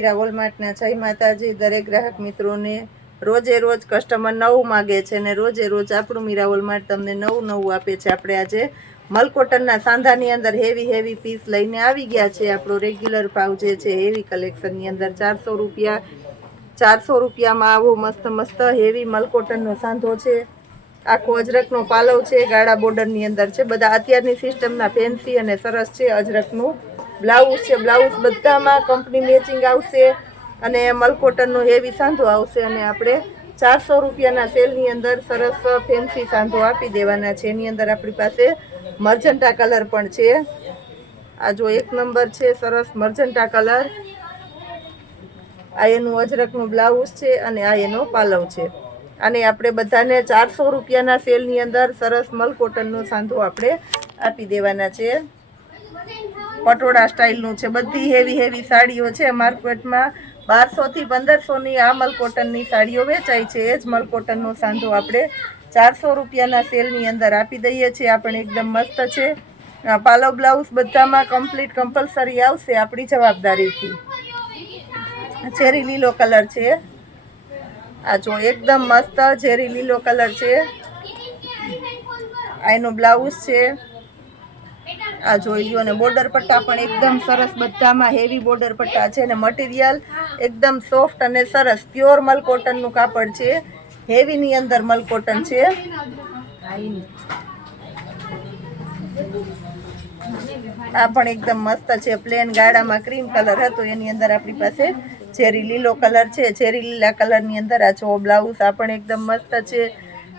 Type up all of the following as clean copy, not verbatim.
મીરા વોલમાર્ટના જય માતાજી. દરેક ગ્રાહક મિત્રોને રોજે રોજ કસ્ટમર નવું માગે છે ને રોજે રોજ આપણું મીરા વોલમાર્ટ તમને નવું આપે છે. આપણે આજે મલકોટનના સાંધાની અંદર હેવી પીસ લઈને આવી ગયા છે. આપણો રેગ્યુલર ભાવ જે છે હેવી કલેક્શનની અંદર 400 રૂપિયામાં આવો મસ્ત હેવી મલકોટનનો સાંધો છે. આખો અજરકનો પાલવ છે, ગાળા બોર્ડરની અંદર છે. બધા અત્યારની સિસ્ટમના ફેન્સી અને સરસ છે. અજરકનું બ્લાઉઝ છે, બ્લાઉઝ બધામાં કંપની મેચિંગ આવશે અને મલકોટનનો હેવી સાંધો આવશે. અને આપણે 400 રૂપિયાના સેલની અંદર સરસ ફેન્સી સાંધો આપી દેવાના છે. એની અંદર આપણી પાસે મર્જન્ટા કલર પણ છે. આ જો 1 નંબર છે, સરસ મર્જન્ટા કલર. આ એનું અજરકનું બ્લાઉઝ છે અને આ એનો પાલવ છે. અને આપણે બધાને 400 રૂપિયાના સેલની અંદર સરસ મલકોટનનો સાંધો આપણે આપી દેવાના છે. પટોળા સ્ટાઇલનું છે. બધી હેવી સાડીઓ છે. માર્કેટમાં 1200 થી 1500ની આ મલકોટનની સાડીઓ વેચાય છે. એ જ મલકોટનનો સાંધો આપણે 400 રૂપિયાના સેલની અંદર આપી દઈએ છીએ. આપણે એકદમ મસ્ત છે. પાલવ બ્લાઉઝ બધામાં કમ્પ્લીટ કમ્પલસરી આવશે આપણી જવાબદારીથી. ચેરી લીલો કલર છે. આ જો એકદમ મસ્ત ઝેરી લીલો કલર છે. આ એનો બ્લાઉઝ છે. આ જોઈ લો. અને બોર્ડર પટ્ટા પણ એકદમ સરસ, બધામાં હેવી બોર્ડર પટ્ટા છે. અને મટીરિયલ એકદમ સોફ્ટ અને સરસ પ્યોર મલકોટનનું કાપડ છે. હેવીની અંદર મલકોટન છે. આ પણ એકદમ મસ્ત છે. પ્લેન ગાળામાં ક્રીમ કલર હતો, એની અંદર આપણી પાસે ચેરી લીલો કલર છે. ચેરી લીલા કલરની અંદર આ જો બ્લાઉઝ આ પણ એકદમ મસ્ત છે.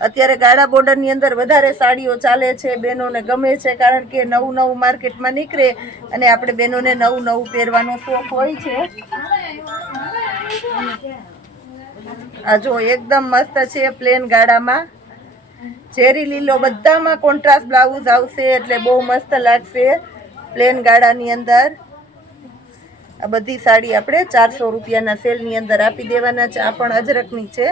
અત્યારે ગાળા બોર્ડરની અંદર વધારે સાડીઓ ચાલે છે. બહેનોને ગમે છે, કારણ કે નવું માર્કેટમાં નીકળે અને આપણે બહેનોને નવું પહેરવાનો શોખ હોય છે. આ જો એકદમ મસ્ત છે. પ્લેન ગાળામાં ચેરી લીલો, બધામાં કોન્ટ્રાસ્ટ બ્લાઉઝ આવશે એટલે બહુ મસ્ત લાગશે. પ્લેન ગાળાની અંદર આ બધી સાડી આપણે 400 રૂપિયાના સેલની અંદર આપી દેવાના છે. આ પણ અજરકની છે.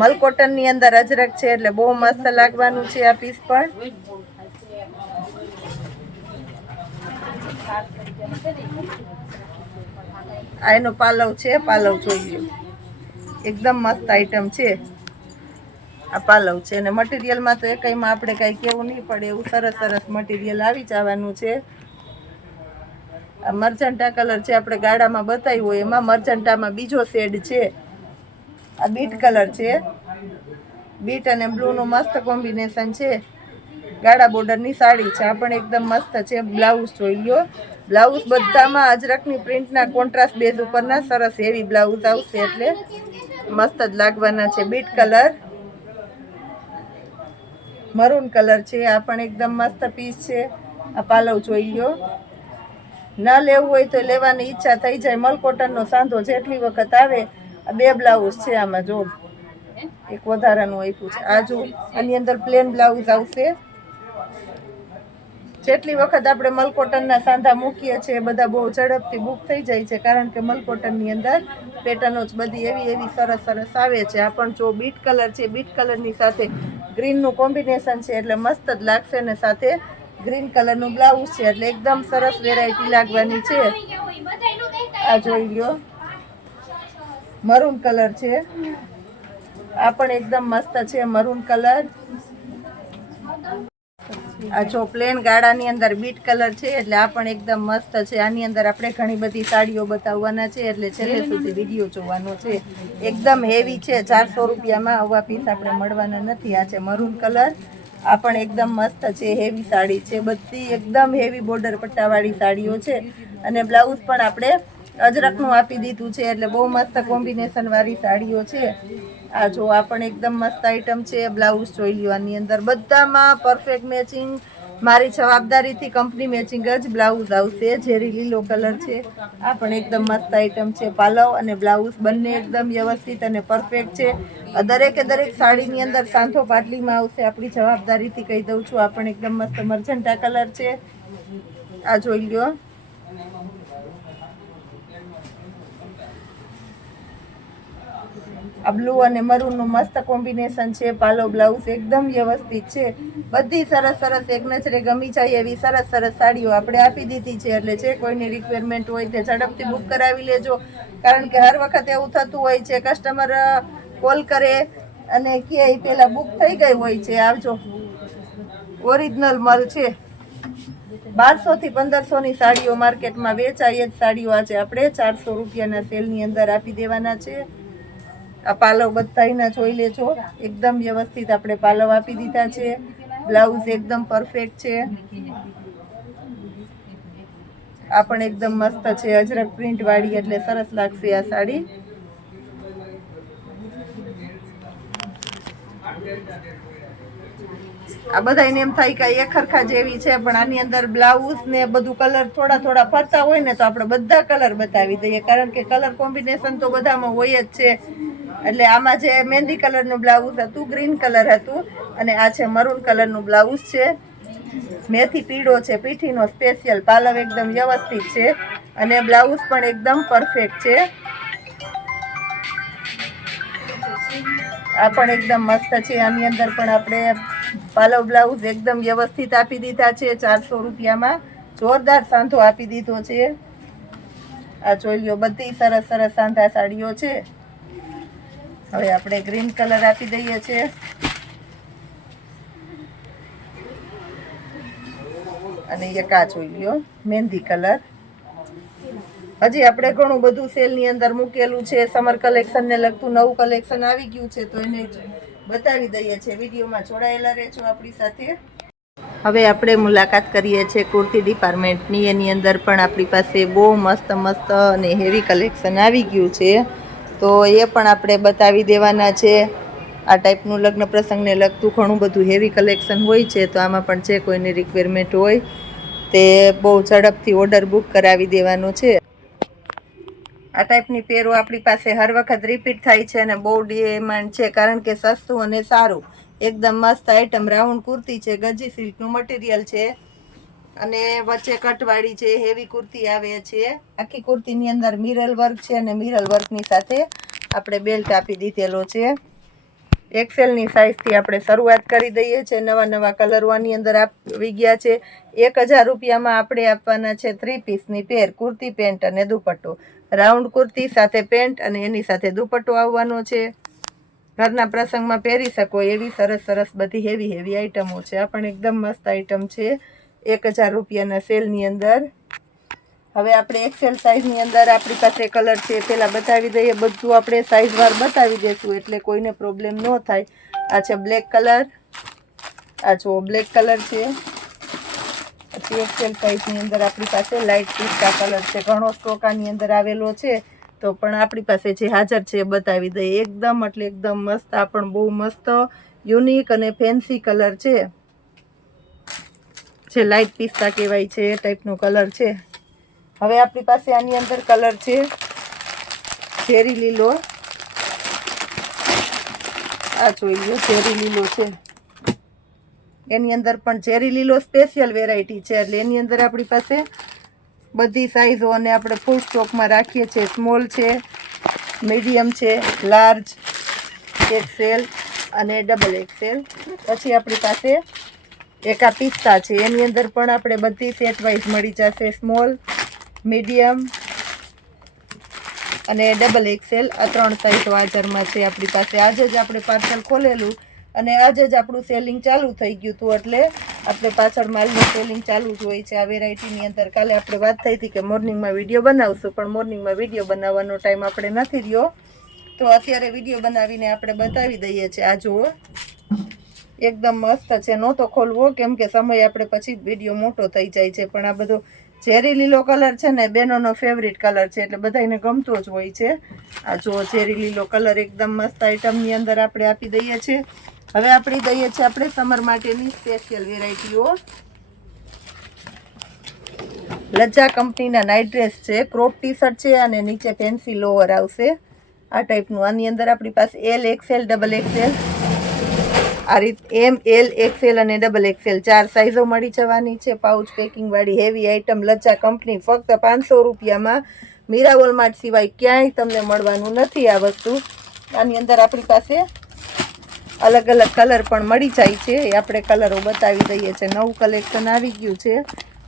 મલકોટનની અંદર અજરક છે એટલે બહુ મસ્ત લાગવાનું છે આ પીસ પણ. આ એનો પાલવ છે. પાલવ જોઈ લો. એકદમ મસ્ત આઈટમ છે. આ પાલવ છે. અને મટીરિયલમાં તો એકઈમાં આપણે કાંઈ કહેવું નહીં પડે એવું સરસ મટીરિયલ આવી જવાનું છે. આ મર્જન્ટા કલર છે. આપણે ગાળામાં બતાવ્યું હોય એમાં મર્જન્ટામાં બીજો શેડ છે. આ બીટ કલર છે. બીટ અને બ્લુનું મસ્ત કોમ્બિનેશન છે. ગાળા બોર્ડરની સાડી છે. આ પણ એકદમ મસ્ત છે. બ્લાઉઝ જોઈ લો. બ્લાઉઝ બધામાં અજરકની પ્રિન્ટના કોન્ટ્રાસ્ટ બેઝ ઉપરના સરસ હેવી બ્લાઉઝ આવશે એટલે મસ્ત જ લાગવાના છે. બીટ કલર, મરૂન કલર છે. આ પણ એકદમ મસ્ત પીસ છે. આ પાલવ જોઈ લો. ન લેવું હોય તો લેવાની ઈચ્છા થઈ જાય. મલકોટનનો સાંધો જેટલી વખત આવે, આ 2 બ્લાઉઝ છે. આમાં જો એક વધારાનું આપ્યું છે. આ જો આની અંદર પ્લેન બ્લાઉઝ આવશે. જેટલી વખત આપણે મલકોટનના સાંધા મૂકીએ છીએ બધા બહુ ઝડપથી બુક થઈ જાય છે, કારણ કે મલકોટનની અંદર પેટર્નો જ બધી એવી સરસ આવે છે. આ પણ જો બીટ કલર છે. બીટ કલરની સાથે ગ્રીનનું કોમ્બિનેશન છે એટલે મસ્ત જ લાગશે. અને સાથે ગ્રીન કલરનું બ્લાઉઝ છે એટલે એકદમ સરસ વેરાયટી લાગવાની છે. આ જોઈ લો. મરૂન કલર છે. આ પણ એકદમ મસ્ત છે. Maroon colour. આ જો પ્લેન ગાળાની અંદર બીટ કલર છે એટલે આ પણ એકદમ મસ્ત છે. આની અંદર આપણે ઘણી બધી સાડીઓ બતાવવાના છે એટલે છેલ્લે સુધી વિડીયો જોવાનો છે. એકદમ હેવી છે. 400 રૂપિયામાં આવા પીસ આપણે મળવાના નથી. આ છે મરૂન કલર. આ પણ એકદમ મસ્ત છે. હેવી સાડી છે. બધી એકદમ હેવી બોર્ડર પટ્ટાવાળી સાડીઓ છે. અને બ્લાઉઝ પણ આપણે અજરકનું આપી દીધું છે એટલે બહુ મસ્ત કોમ્બિનેશન વાળી સાડીઓ છે. આ જો આ પણ એકદમ મસ્ત આઈટમ છે. બ્લાઉઝ જોઈ લો. આની અંદર બધામાં પરફેક્ટ મેચિંગ, મારી જવાબદારીથી કંપની મેચિંગ જ બ્લાઉઝ આવશે. ઝેરી લીલો કલર છે. આ પણ એકદમ મસ્ત આઈટમ છે. પાલવ અને બ્લાઉઝ બંને એકદમ વ્યવસ્થિત અને પરફેક્ટ છે. દરેકે દરેક સાડીની અંદર સાંધો પાટલીમાં આવશે. આપણી જવાબદારીથી કહી દઉં છું. આ પણ એકદમ મસ્ત મર્જન્ટા કલર છે. આ જોઈ લો. આ બ્લુ અને મરૂનનું મસ્ત કોમ્બિનેશન છે. પાલો બ્લાઉઝ એકદમ વ્યવસ્થિત છે. બધી સરસ સરસ એક નજરે ગમી જાય એવી સરસ સરસ સાડીઓ આપણે આપી દીધી છે. એટલે જે કોઈની રિક્વાયરમેન્ટ હોય તે ઝડપથી બુક કરાવી લેજો, કારણ કે હર વખત એવું થતું હોય છે કસ્ટમર કોલ કરે અને કે પેલા બુક થઈ ગઈ હોય છે. આવજો, ઓરિજિનલ માલ છે. 1200 થી 1500 ની સાડીઓ માર્કેટમાં વેચાય જ સાડીઓ આજે આપણે 400 રૂપિયાના સેલની અંદર આપી દેવાના છે. આ પાલવ બધાયના જોઈ લેજો, એકદમ વ્યવસ્થિત આપણે પાલવ આપી દીધા છે. બ્લાઉઝ એકદમ પરફેક્ટ છે. આ પણ એકદમ મસ્ત છે, અજરક પ્રિન્ટ વાળી, એટલે સરસ લાગશે આ સાડી. આ બધાને એમ થાય કે એક ખરખા જેવી છે, પણ આની અંદર બ્લાઉઝ ને બધું કલર થોડા થોડા ફરતા હોય ને તો આપણે બધા કલર બતાવી દઈએ, કારણ કે કલર કોમ્બિનેશન તો બધામાં હોય જ છે. એટલે આમાં જે મહેંદી કલરનું બ્લાઉઝ હતું, ગ્રીન કલર હતું, અને આ છે મરૂન કલરનું બ્લાઉઝ છે. મેથી પીળો છે, પીઠીનો સ્પેશિયલ. પાલવ એકદમ વ્યવસ્થિત છે અને બ્લાઉઝ પણ એકદમ પરફેક્ટ છે. આ પણ એકદમ મસ્ત છે. આની અંદર પણ આપણે પાલવ બ્લાઉઝ એકદમ વ્યવસ્થિત આપી દીધા છે. 400 રૂપિયામાં જોરદાર સાંધો આપી દીધો છે. આ જોઈ લો, બધી સરસ સરસ સાંધા સાડીઓ છે. હવે આપણે ગ્રીન કલર આપી દઈએ છીએ. અને એક આ જોઈ લો, મહેંદી કલર. હજી આપણે ઘણું બધું સેલની અંદર મૂકેલું છે. સમર કલેક્શન ને લગતું નવું કલેક્શન આવી ગયું છે, તો એને બતાવી દઈએ છીએ. વિડીયોમાં જોડાયેલા રહેજો આપણી સાથે. હવે આપણે મુલાકાત કરીએ છીએ કુર્તી ડિપાર્ટમેન્ટની. એની અંદર પણ આપણી પાસે બહુ મસ્ત મસ્ત અને હેવી કલેક્શન આવી ગયું છે, તો એ પણ આપણે બતાવી દેવાના છે. આ ટાઈપનું લગ્ન પ્રસંગને લગતું ઘણું બધું હેવી કલેક્શન હોય છે, તો આમાં પણ જે કોઈની રિક્વાયરમેન્ટ હોય તે બહુ ઝડપથી ઓર્ડર બુક કરાવી દેવાનો છે. આ ટાઈપની પેરો આપણી પાસે હર વખત રિપીટ થાય છે અને બહુ ડિમાન્ડ છે, કારણ કે સસ્તું અને સારું. એકદમ મસ્ત આઈટમ. રાઉન્ડ કુર્તી છે, ગજી સિલ્કનું મટીરિયલ છે અને વચ્ચે કટવાળી છે. હેવી કુર્તી આવે છે. આખી કુર્તીની અંદર મિરર વર્ક છે અને મિરર વર્કની સાથે આપણે બેલ્ટ આપી દીધેલો છે. એક્સેલની સાઇઝથી આપણે શરૂઆત કરી દઈએ છીએ. નવા નવા કલરો આની અંદર આવી ગયા છે. 1000 રૂપિયામાં આપણે આપવાના છે 3 પીસની પેર, કુર્તી, પેન્ટ અને દુપટ્ટો. રાઉન્ડ કુર્તી સાથે પેન્ટ અને એની સાથે દુપટ્ટો આવવાનો છે. ઘરના પ્રસંગમાં પહેરી શકો એવી સરસ સરસ બધી હેવી હેવી આઈટમો છે. આ પણ એકદમ મસ્ત આઈટમ છે 1000 રૂપિયાના સેલની અંદર. હવે આપણે એક્સેલ સાઇઝની અંદર આપણી પાસે કલર છે, પહેલાં બતાવી દઈએ. બધું આપણે સાઇઝવાર બતાવી દઈશું એટલે કોઈને પ્રોબ્લેમ ન થાય. આ છે બ્લેક કલર. આ જો બ્લેક કલર છે. પછી એક્સેલ સાઇઝની અંદર આપણી પાસે લાઇટ પિસ્તા કલર છે. ઘણો સ્ટોક આની અંદર આવેલો છે, તો પણ આપણી પાસે જે હાજર છે એ બતાવી દઈએ. એકદમ એટલે એકદમ મસ્ત. આ પણ બહુ મસ્ત યુનિક અને ફેન્સી કલર છે, જે લાઇટ પિસ્તા કહેવાય છે એ ટાઈપનો કલર છે. હવે આપણી પાસે આની અંદર કલર છે ચેરી લીલો. આ જોઈ લો, ચેરી લીલો છે. એની અંદર પણ ચેરી લીલો સ્પેશિયલ વેરાયટી છે, એટલે એની અંદર આપણી પાસે બધી સાઈઝો અને આપણે ફૂલ સ્ટોકમાં રાખીએ છીએ. સ્મોલ છે, મીડિયમ છે, લાર્જ, એક્સેલ અને ડબલ એક્સેલ. પછી આપણી પાસે એક આ પિસ્તા છે, એની અંદર પણ આપણે બધી સેટ વાઇઝ મળી જશે. સ્મોલ, મીડિયમ અને ડબલ એક્સેલ. આ 3 સાઈઝો હાજરમાં છે આપણી પાસે. આજે જ આપણે પાર્સલ ખોલેલું અને આજે જ આપણું સેલિંગ ચાલુ થઈ ગયું હતું, એટલે આપણે પાછળ માલનું સેલિંગ ચાલુ જ હોય છે આ વેરાયટીની અંદર. કાલે આપણે વાત થઈ હતી કે મોર્નિંગમાં વિડીયો બનાવશું, પણ મોર્નિંગમાં વિડીયો બનાવવાનો ટાઈમ આપણે નથી રહ્યો, તો અત્યારે વિડીયો બનાવીને આપણે બતાવી દઈએ છીએ. આ જુઓ, એકદમ મસ્ત છે. નહોતો ખોલવો કેમ કે સમય આપણે પછી વિડીયો મોટો થઈ જાય છે, પણ આ બધો ચેરી લીલો કલર છે ને બેનોનો ફેવરિટ કલર છે, એટલે બધાને ગમતો જ હોય છે. આ જુઓ, ચેરી લીલો કલર એકદમ મસ્ત આઈટમની અંદર આપણે આપી દઈએ છીએ. હવે આપણી દઈએ છીએ આપણે સમર માટેની સ્પેશિયલ વેરાયટીઓ. લજ્જા કંપનીના નાઇટ ડ્રેસ છે, ક્રોપ ટી શર્ટ છે અને નીચે ફેન્સી લોવર આવશે આ ટાઈપનું. આની અંદર આપણી પાસે એલ, એક્સેલ, ડબલ એક્સેલ, આ રીત એમ, એલ, એક્સેલ અને ડબલ એક્સેલ 4 સાઈઝો મળી જવાની છે. પાઉચ પેકિંગવાળી હેવી આઈટમ લજ્જા કંપની. ફક્ત 500 રૂપિયામાં. મીરા વોલમાર્ટ સિવાય ક્યાંય તમને મળવાનું નથી આ વસ્તુ. આની અંદર આપણી પાસે અલગ અલગ કલર પણ મળી જાય છે. એ આપણે કલરો બતાવી દઈએ છીએ. નવું કલેક્શન આવી ગયું છે.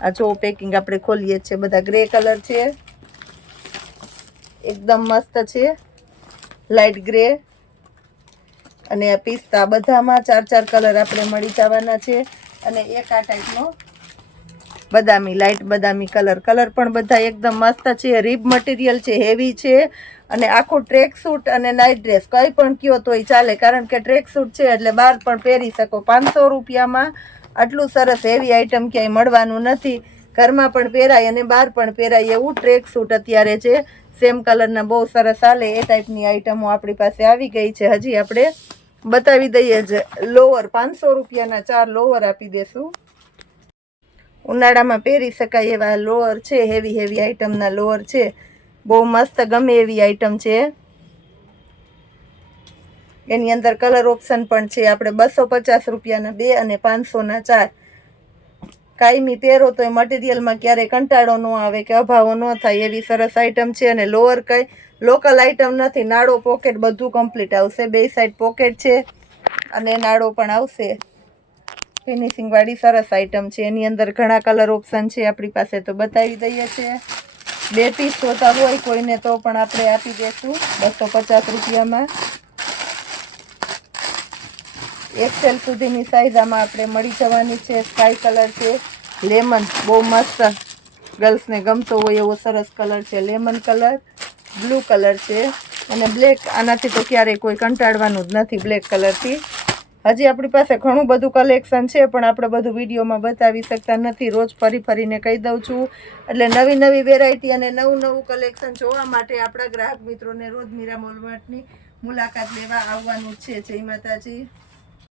આ જો પેકિંગ આપણે ખોલીએ છીએ. બધા ગ્રે કલર છે, એકદમ મસ્ત છે, લાઇટ ગ્રે અને પિસ્તા, બધામાં 4 કલર આપણે મળી જવાના છે. અને એક આ ટાઈપનો બદામી, લાઇટ બદામી કલર પણ બધા એકદમ મસ્ત છે. રીબ મટીરિયલ છે, હેવી છે અને આખું ટ્રેક સૂટ અને નાઇટ ડ્રેસ કંઈ પણ કયો તોય ચાલે, કારણ કે ટ્રેક સૂટ છે એટલે બહાર પણ પહેરી શકો. 500 રૂપિયામાં આટલું સરસ હેવી આઈટમ ક્યાંય મળવાનું નથી. ઘરમાં પણ પહેરાય અને બહાર પણ પહેરાય એવું ટ્રેક સૂટ અત્યારે છે. સેમ કલરના બહુ સરસ હાલે એ ટાઈપની આઈટમો આપણી પાસે આવી ગઈ છે. હજી આપણે બતાવી દઈએ છે લોવર. 500 રૂપિયાના 4 લોવર આપી દેશું. ઉનાળામાં પહેરી શકાય એવા લોઅર છે. હેવી આઈટમના લોઅર છે. બહુ મસ્ત ગમે એવી આઈટમ છે. એની અંદર કલર ઓપ્શન પણ છે. આપણે 250 રૂપિયાના 2 અને 500ના 4 કાયમી પહેરો તો એ મટીરિયલમાં ક્યારેય કંટાળો ન આવે કે અભાવો ન થાય એવી સરસ આઈટમ છે. અને લોઅર કંઈ લોકલ આઈટમ નથી. નાડો પોકેટ બધું કમ્પ્લીટ આવશે. 2 સાઈડ પોકેટ છે અને નાડો પણ આવશે. ફિનિશિંગ વાળી સરસ આઈટમ છે. એની અંદર ઘણા કલર ઓપ્શન છે આપણી પાસે, તો બતાવી દઈએ છીએ. 2 પીસ જોતા હોય કોઈને તો પણ આપણે આપી દઈશું 250 રૂપિયામાં. XL સુધીની સાઈઝ આમાં આપણે મળી જવાની છે. સ્કાય કલર છે, લેમન, બહુ મસ્ત ગર્લ્સને ગમતો હોય એવો સરસ કલર છે. લેમન કલર, બ્લુ કલર છે અને બ્લેક. આનાથી તો ક્યારેય કોઈ કંટાળવાનું જ નથી બ્લેક કલરથી. હજી આપણી પાસે ઘણું બધું કલેક્શન છે પણ આપણે બધું વિડીયોમાં બતાવી શકતા નથી. રોજ ફરીને કહી દઉં છું. એટલે નવી વેરાયટી અને નવું કલેક્શન જોવા માટે આપણા ગ્રાહક મિત્રોને રોજ મીરા મોલ માર્ટની મુલાકાત લેવા આવવાનું છે. જય માતાજી.